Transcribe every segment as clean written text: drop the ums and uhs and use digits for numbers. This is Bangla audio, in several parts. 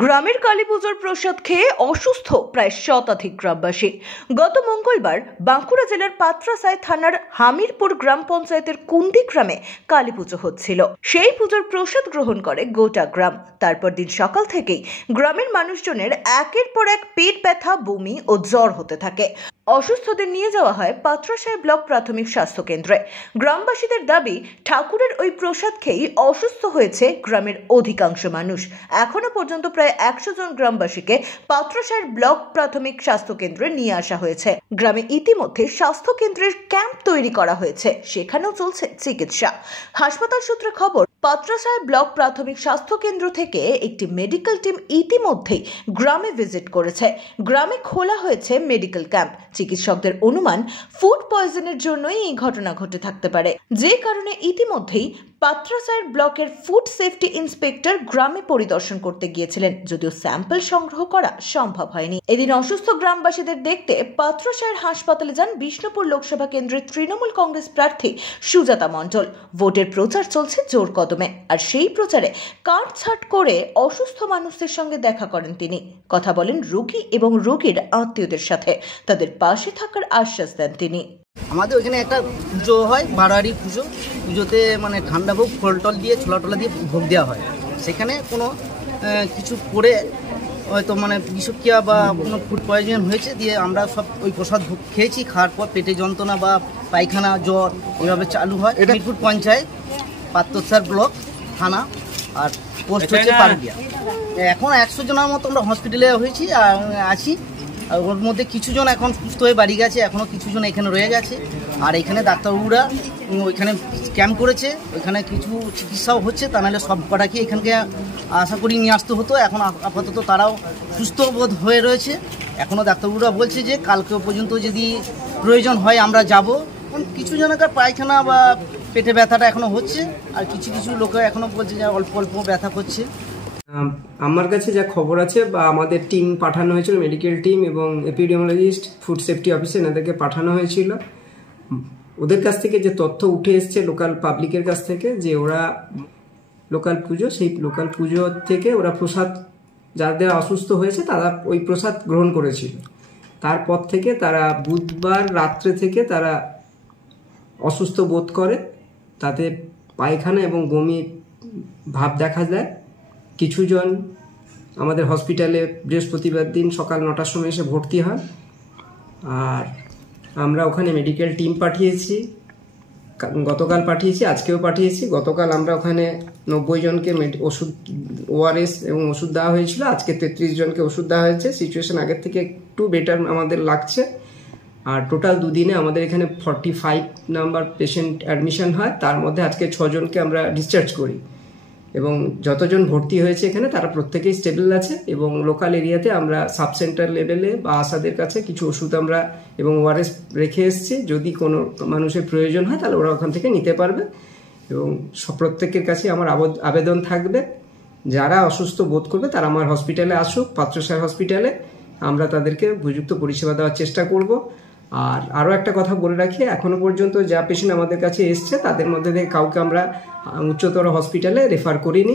গ্রামের কালীপুজোর প্রসাদ খেয়ে অসুস্থ প্রায় শতাধিক গ্রামবাসী। গত মঙ্গলবার বাঁকুড়া জেলার পাত্রাসায় থানার হামিরপুর গ্রাম পঞ্চায়েতের কুন্দি গ্রামে কালীপুজো হচ্ছিল। সেই পুজোর প্রসাদ গ্রহণ করে গোটা গ্রাম। তারপর দিন সকাল থেকেই গ্রামের মানুষজনের একের পর এক পেট ব্যথা, বমি ও জ্বর হতে থাকে। অসুস্থদের নিয়ে যাওয়া হয় পাত্রাসায় ব্লক প্রাথমিক স্বাস্থ্য কেন্দ্রে। গ্রামবাসীদের দাবি, ঠাকুরের ওই প্রসাদ খেয়েই অসুস্থ হয়েছে গ্রামের অধিকাংশ মানুষ। এখনো পর্যন্ত প্রায় 100 জন গ্রামবাসীকে পাত্রাসায় ব্লক প্রাথমিক স্বাস্থ্য কেন্দ্রে নিয়ে আসা হয়েছে। গ্রামে ইতিমধ্যে স্বাস্থ্য কেন্দ্রের ক্যাম্প তৈরি করা হয়েছে, সেখানেও চলছে চিকিৎসা। হাসপাতাল সূত্রে খবর, পাত্রাসায় ব্লক প্রাথমিক স্বাস্থ্য কেন্দ্র থেকে একটি মেডিকেল টিম ইতিমধ্যেই গ্রামে ভিজিট করেছে। গ্রামে খোলা হয়েছে মেডিকেল ক্যাম্প। চিকিৎসকদের অনুমান, ফুড পয়জনের জন্যই এই ঘটনা ঘটে থাকতে পারে, যে কারণে ইতিমধ্যেই পাত্রাসায় ব্লকের ফুড সেফটি ইন্সপেক্টর গ্রামে পরিদর্শন করতে গিয়েছিলেন, যদিও স্যাম্পল সংগ্রহ করা সম্ভব হয়নি। এদিন অসুস্থ গ্রামবাসীদের দেখতে পাত্রাসায়ের হাসপাতালে যান বিষ্ণুপুর লোকসভা কেন্দ্রের তৃণমূল কংগ্রেস প্রার্থী সুজাতা মণ্ডল। ভোটের প্রচার চলছে জোর কদমে, আর সেই প্রচারে কাটছাট করে অসুস্থ মানুষদের সঙ্গে দেখা করেন তিনি। কথা বলেন রোগী এবং রোগীর আত্মীয়দের সাথে, তাদের পাশে থাকার আশ্বাস দেন তিনি। আমাদের ওইখানে একটা পুজো হয়, বারোয়ারি পুজো। পুজোতে মানে ঠান্ডা ভোগ, ফল টল দিয়ে, ছোলা টোলা দিয়ে ভোগ দেওয়া হয়। সেখানে কোনো কিছু করে হয়তো মানে বিষক্রিয়া বা কোনো ফুড পয়জন হয়েছে, দিয়ে আমরা সব ওই প্রসাদ ভোগ খেয়েছি। খাওয়ার পর পেটে যন্ত্রণা বা পায়খানা, জ্বর এইভাবে চালু হয়। হামিরপুর পঞ্চায়েত, পাত্রাসায় ব্লক, থানা, আর পোস্ট হচ্ছে পারুলিয়া। এখন 100 জনের মতো আমরা হসপিটালে হয়েছি আর আছি। আর ওর মধ্যে কিছু জন এখন সুস্থ হয়ে বাড়ি গেছে, এখনও কিছু জন এখানে রয়ে গেছে। আর এখানে ডাক্তারবাবুরা ওইখানে ক্যাম্প করেছে, ওইখানে কিছু চিকিৎসাও হচ্ছে। তা নাহলে সব কটাকে এখানকে আশা করি নিয়ে আসতে হতো। এখন আপাতত তারাও সুস্থ বোধ হয়ে রয়েছে। এখনও ডাক্তারবাবুরা বলছে যে কালকে পর্যন্ত যদি প্রয়োজন হয় আমরা যাব। কিছু জনকার পায়খানা বা পেটে ব্যথাটা এখনও হচ্ছে, আর কিছু কিছু লোকে এখনও বলছে যে অল্প অল্প ব্যথা করছে। আমার কাছে যা খবর আছে, বা আমাদের টিম পাঠানো হয়েছিল, মেডিকেল টিম এবং এপিডেমিওলজিস্ট, ফুড সেফটি অফিসার, এনাদেরকে পাঠানো হয়েছিল। ওদের কাছ থেকে যে তথ্য উঠে এসছে লোকাল পাবলিকের কাছ থেকে, যে ওরা লোকাল পুজো, সেই লোকাল পুজো থেকে ওরা প্রসাদ, যাদের অসুস্থ হয়েছে তারা ওই প্রসাদ গ্রহণ করেছিল। তারপর থেকে তারা বুধবার রাত্রে থেকে তারা অসুস্থ বোধ করে, তাদের পায়খানা এবং বমি ভাব দেখা যায়। কিছু জন আমাদের হসপিটালে বৃহস্পতিবার দিন সকাল 9টার সময় এসে ভর্তি হয়। আর আমরা ওখানে মেডিকেল টিম পাঠিয়েছি, গতকাল পাঠিয়েছি, আজকেও পাঠিয়েছি। গতকাল আমরা ওখানে 90 জনকে ওষুধ, ORS এবং ওষুধ দেওয়া হয়েছিল। আজকে 33 জনকে ওষুধ দেওয়া হয়েছে। সিচুয়েশন আগের থেকে একটু বেটার আমাদের লাগছে। আর টোটাল দুদিনে আমাদের এখানে 45 নাম্বার পেশেন্ট অ্যাডমিশন হয়। তার মধ্যে আজকে 6 জনকে আমরা ডিসচার্জ করি। এবং যতজন ভর্তি হয়েছে এখানে তারা প্রত্যেকেই স্টেবল আছে। এবং লোকাল এরিয়াতে আমরা সাব সেন্টার লেভেলে বা আশাদের কাছে কিছু ওষুধ আমরা এবং ORS রেখে এসেছি। যদি কোনো মানুষের প্রয়োজন হয় তাহলে ওরা ওখান থেকে নিতে পারবে। এবং প্রত্যেকের কাছে আমার আবেদন থাকবে, যারা অসুস্থ বোধ করবে তারা আমার হসপিটালে আসুক, পাত্রাসায় হসপিটালে। আমরা তাদেরকে উপযুক্ত পরিষেবা দেওয়ার চেষ্টা করব। আর আরও একটা কথা বলে রাখি, এখনো পর্যন্ত যা পেশেন্ট আমাদের কাছে এসছে তাদের মধ্যে থেকে কাউকে আমরা উচ্চতর হসপিটালে রেফার করিনি।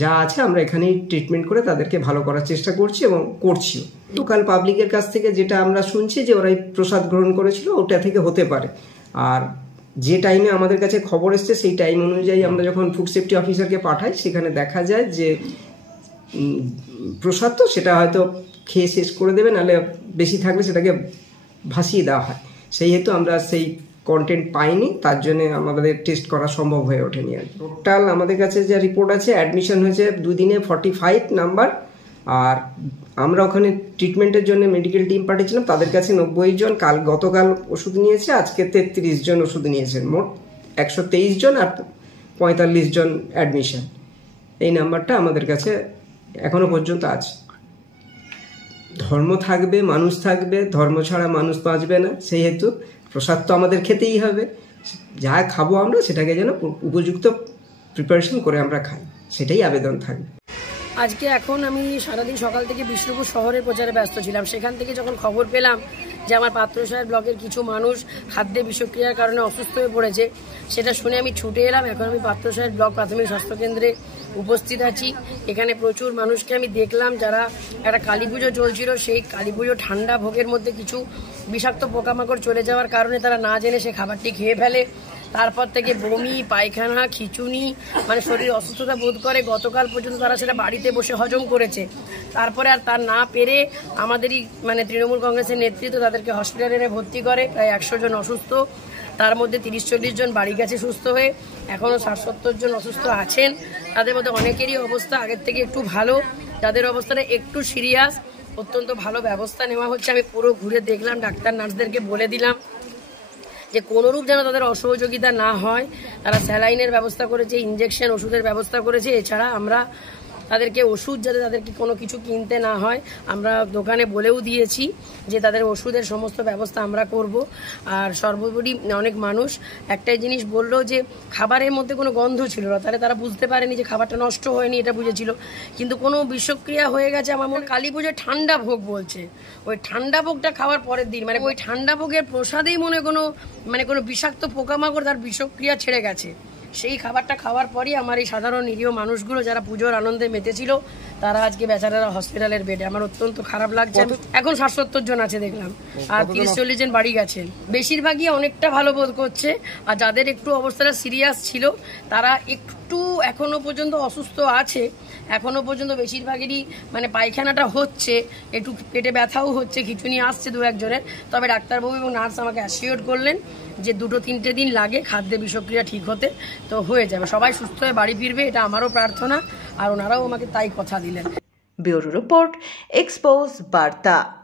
যা আছে আমরা এখানেই ট্রিটমেন্ট করে তাদেরকে ভালো করার চেষ্টা করছি এবং করছি। লোকাল পাবলিকের কাছ থেকে যেটা আমরা শুনছি যে ওরা প্রসাদ গ্রহণ করেছিল, ওটা থেকে হতে পারে। আর যে টাইমে আমাদের কাছে খবর এসছে সেই টাইম অনুযায়ী আমরা যখন ফুড সেফটি অফিসারকে পাঠাই, সেখানে দেখা যায় যে প্রসাদ তো সেটা হয়তো খেয়ে শেষ করে দেবে, নাহলে বেশি থাকলে সেটাকে ভাসিয়ে দেওয়া হয়। সেই হেতু আমরা সেই কন্টেন্ট পাইনি, তার জন্য আমাদের টেস্ট করা সম্ভব হয়ে ওঠেনি। আর টোটাল আমাদের কাছে যে রিপোর্ট আছে, অ্যাডমিশন হয়েছে দুদিনে 45 নাম্বার। আর আমরা ওখানে ট্রিটমেন্টের জন্য মেডিকেল টিম পাঠিয়েছিলাম, তাদের কাছে 90 জন গতকাল ওষুধ নিয়েছে, আজকে 33 জন ওষুধ নিয়েছেন। মোট 123 জন আর 45 জন অ্যাডমিশন। এই নাম্বারটা আমাদের কাছে এখনো পর্যন্ত আছে। ধর্ম থাকবে, মানুষ থাকবে, ধর্ম ছাড়া মানুষ বাঁচবে না। সেই হেতু প্রসাদ তো আমাদের খেতেই হবে। যা খাবো আমরা সেটাকে যেন উপযুক্ত প্রিপারেশন করে আমরা খাই, সেটাই আবেদন থাকবে। আজকে এখন আমি সারাদিন সকাল থেকে বিষ্ণুপুর শহরের প্রচারে ব্যস্ত ছিলাম। সেখান থেকে যখন খবর পেলাম যে আমার পাত্রাসায় ব্লকের কিছু মানুষ খাদ্যে বিষক্রিয়ার কারণে অসুস্থ হয়ে পড়েছে, সেটা শুনে আমি ছুটে এলাম। এখন আমি পাত্রাসায় ব্লক প্রাথমিক স্বাস্থ্যকেন্দ্রে উপস্থিত আছি। এখানে প্রচুর মানুষকে আমি দেখলাম, যারা একটা কালী পুজো চলছিল, সেই কালী পুজো ঠান্ডা ভোগের মধ্যে কিছু বিষাক্ত পোকামাকড় চলে যাওয়ার কারণে তারা না জেনে সে খাবারটি খেয়ে ফেলে। তারপর থেকে বমি, পায়খানা, খিচুনি, মানে শরীর অসুস্থতা বোধ করে। গতকাল পর্যন্ত তারা সেটা বাড়িতে বসে হজম করেছে। তারপরে আর তার না পেরে আমাদেরই মানে তৃণমূল কংগ্রেসের নেতৃত্ব তাদেরকে হসপিটালে এনে ভর্তি করে। প্রায় 100 জন অসুস্থ, তার মধ্যে 30-40 জন বাড়ি গেছে সুস্থ হয়ে, এখনও 60-70 জন অসুস্থ আছেন। তাদের মধ্যে অনেকেরই অবস্থা আগের থেকে একটু ভালো, যাদের অবস্থাটা একটু সিরিয়াস অত্যন্ত ভালো ব্যবস্থা নেওয়া হচ্ছে। আমি পুরো ঘুরে দেখলাম, ডাক্তার নার্সদেরকে বলে দিলাম যে কোনোরূপ যেন তাদের অসহযোগিতা না হয়। তারা স্যালাইনের ব্যবস্থা করেছে, ইঞ্জেকশন ওষুধের ব্যবস্থা করেছে। এছাড়া আমরা তাদেরকে ওষুধ যাতে তাদেরকে কোনো কিছু কিনতে না হয় আমরা দোকানে বলেও দিয়েছি যে তাদের ওষুধের সমস্ত ব্যবস্থা আমরা করব। আর সর্বোপরি অনেক মানুষ একটাই জিনিস বললো যে খাবারের মধ্যে কোনো গন্ধ ছিল না, তাহলে তারা বুঝতে পারেনি যে খাবারটা নষ্ট হয়নি, এটা বুঝেছিল। কিন্তু কোনো বিষক্রিয়া হয়ে গেছে। আমার মনে কালী পুজোয় ঠান্ডা ভোগ বলছে, ওই ঠান্ডা ভোগটা খাওয়ার পরের দিন মানে ওই ঠান্ডা ভোগের প্রসাদেই মনে কোনো বিষাক্ত পোকামাকড় তার বিষক্রিয়া ছেড়ে গেছে। সেই খাবারটা খাওয়ার পরই আমার এই সাধারণ নিরীহ মানুষগুলো যারা পুজোর আনন্দে মেতেছিল তারা আজকে বেচারারা হসপিটালের বেডে। আমার অত্যন্ত খারাপ লাগছে। এখন 60-70 জন আছে দেখলাম, আর 30-40 জন বাড়ি গেছেন। বেশিরভাগই অনেকটা ভালো বোধ করছে, আর যাদের একটু অবস্থাটা সিরিয়াস ছিল তারা একটু এখনো পর্যন্ত অসুস্থ আছে। এখনো পর্যন্ত বেশিরভাগেরই মানে পায়খানাটা হচ্ছে, একটু পেটে ব্যথাও হচ্ছে, খিচুনি আসছে 2-1 জনের। তবে ডাক্তারবাবু এবং নার্স আমাকে অ্যাসিওর করলেন যে 2-3 দিন লাগে খাদ্যে বিষক্রিয়া ঠিক হতে, তো হয়ে যাবে, সবাই সুস্থ হয়ে বাড়ি ফিরবে, এটা আমারও প্রার্থনা। আর ওনারাও আমাকে তাই কথা দিলেন। ব্যুরো রিপোর্ট, এক্সপোজ বার্তা।